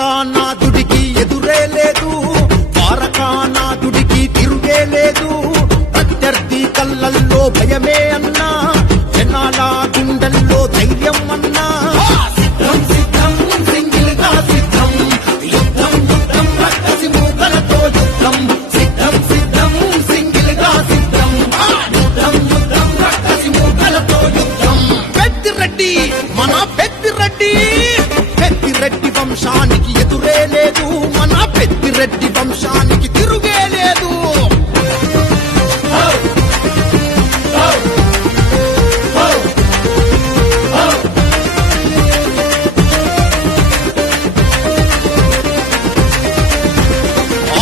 ద్వారకానాథుడికి ఎదురే లేదు, ద్వారకానాథుడికి తిరుగే లేదు. ప్రత్యర్థి కళ్ళల్లో భయమే అన్నా, జనాల గుండెల్లో ధైర్యం అన్నా. సిద్ధం సిద్ధం సింగిల్ గా సిద్ధం, యుద్ధం యుద్ధం రక్కసి మూకలతో యుద్ధం. సిద్ధం సిద్ధం సింగిల్ గా సిద్ధం, యుద్ధం యుద్ధం రక్కసి మూకలతో యుద్ధం. పెద్దిరెడ్డి మన పెద్దిరెడ్డి, పెద్దిరెడ్డి వంశానికి ఎదురే లేదు, మన పెద్దిరెడ్డి వంశానికి తిరుగే లేదు.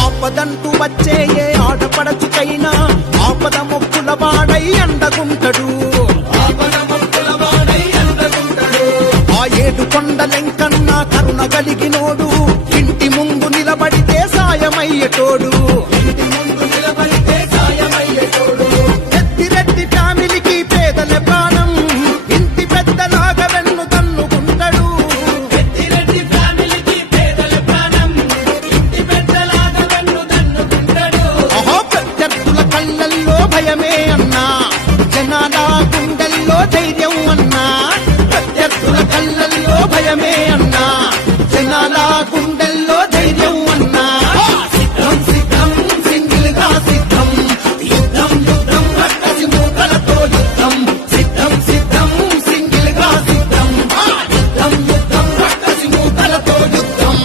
ఆపదంటూ వచ్చే ఏ ఆడపడచుకైనా ఆపద మొక్కుల వాడై అండగుంటడు, ఆ ఏడు కొండలెంకన్నా కరుణ కలిగినోడు. ఇంటి ముందు నిలబడితే సాయమయ్యేటోడు, పెద్దిరెడ్డి ఫ్యామిలీకి పేదల ప్రాణం, ఇంటి పెద్దలాగా వెన్ను తన్నుకుంటాడు. అహో ప్రత్యర్థుల కళ్ళల్లో భయమే అన్నా, జనాల గుండెల్లో ధైర్యం అన్నా. ప్రత్యర్థుల కళ్ళల్లో భయమే అన్నా, జనాల గుండెల్లో ధైర్యం అన్నా. సిద్ధం సిద్ధం సింగిల్ గా సిద్ధం, యుద్ధం యుద్ధం రక్కసి మూకలతో యుద్ధం. సిద్ధం సిద్ధం సింగిల్ గా సిద్ధం, యుద్ధం యుద్ధం రక్కసి మూకలతో యుద్ధం.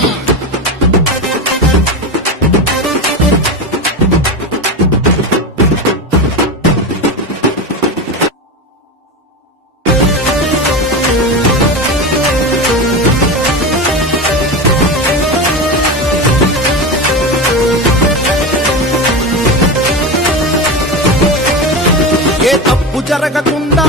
ఏ తప్పు జరగకుండా